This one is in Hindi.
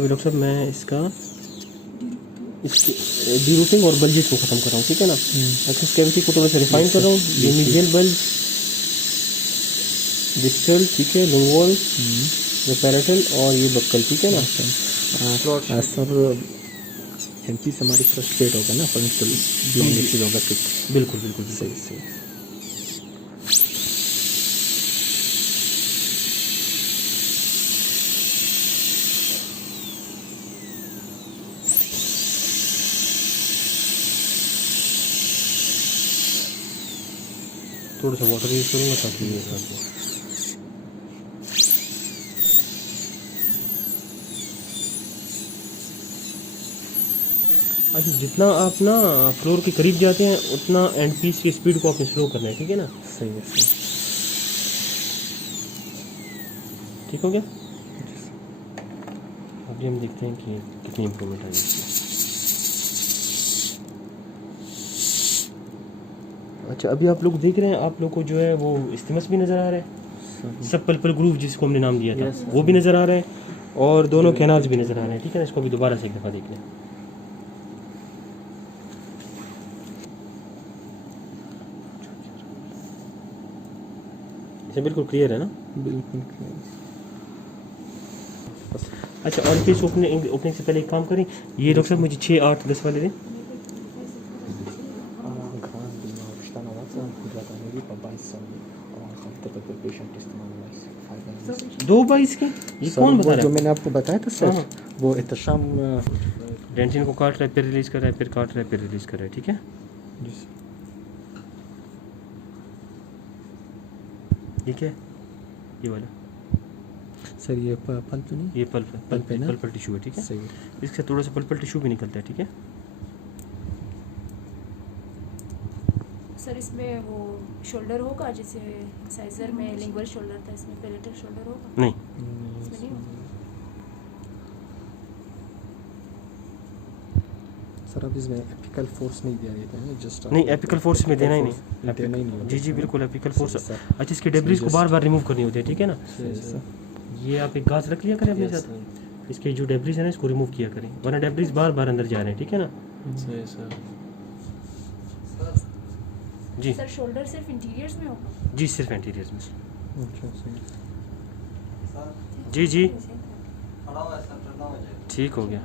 अच्छा डॉक्टर साहब, मैं इसका डीरूफिंग और बल्जेस को ख़त्म कर रहा हूँ, ठीक है ना। एक्सेस कैविटी को थोड़ा सा रिफाइन कर रहा हूँ। ये मीडियल बल्ज, डिस्टल, ठीक है, लॉन्ग ये पैरेटल और ये बक्कल, ठीक है ना। सर एमपी से हमारी तरफ स्ट्रेट होगा ना, फ्रंटल लॉन्ग होगा थिक। बिल्कुल बिल्कुल सही सही। थोड़ा सा वाटर यूज़ करूँगा ताकि ये कर दो। अच्छा, जितना आप ना फ्लोर के करीब जाते हैं उतना एंड पीस की स्पीड को आपने स्लो करना है, ठीक है ना। सही है सही। ठीक हो गया। अभी हम देखते हैं कि कितनी इम्प्रूवमेंट आई है। अच्छा, अभी आप लोग देख रहे हैं, आप लोग को जो है वो इस्तिमस भी नज़र आ रहा है, सब पल्पल ग्रूव जिसको हमने नाम दिया था वो भी नज़र आ रहा है, और दोनों कैनाल्स भी नज़र आ रहे हैं, ठीक है ना। इसको अभी दोबारा से एक दफ़ा देख लें। इसे बिल्कुल क्लियर है ना। बिल्कुल क्लियर। अच्छा, और फिर ओपनिंग से पहले एक काम करें, ये डॉक्टर साहब मुझे 6, 8, 10 वाले दें। 2 22 के ये कौन बता रहा है? जो मैंने आपको बताया था सर, वो एहतशाम डेंटिन को काट रहा है, फिर रिलीज कर रहा है, फिर काट रहा है, फिर रिलीज कर रहा है, ठीक है। ठीक है, ये वाला सर ये पल्प तो नहीं, ये पल्पल टिश्यू है, ठीक है। सही। इससे थोड़ा सा पल्पल टिश्यू भी निकलता है, ठीक है। सर इसमें वो शोल्डर होगा, जैसे साइजर में लिंगुअल शोल्डर था, इसमें पैलेटल शोल्डर होगा? नहीं, इसमें नहीं होगा। सर अब इसमें एपिकल फोर्स नहीं दिया देता है, जस्ट नहीं एपिकल फोर्स में देना ही नहीं। जी जी बिल्कुल, एपिकल फोर्स। अच्छा, इसके डेब्रिस को बार बार रिमूव करनी होती है, ठीक है ना। ये आप एक गाज रख लिया करें अपने साथ, इसके जो डेब्रिस है ना इसको रिमूव किया करें, वरना डेब्रिस बार बार अंदर जा रहे हैं, ठीक है ना। सही सर। जी सर शोल्डर सिर्फ इंटीरियर्स में होगा? जी सिर्फ इंटीरियर्स में। अच्छा सही। जी जी ठीक हो गया।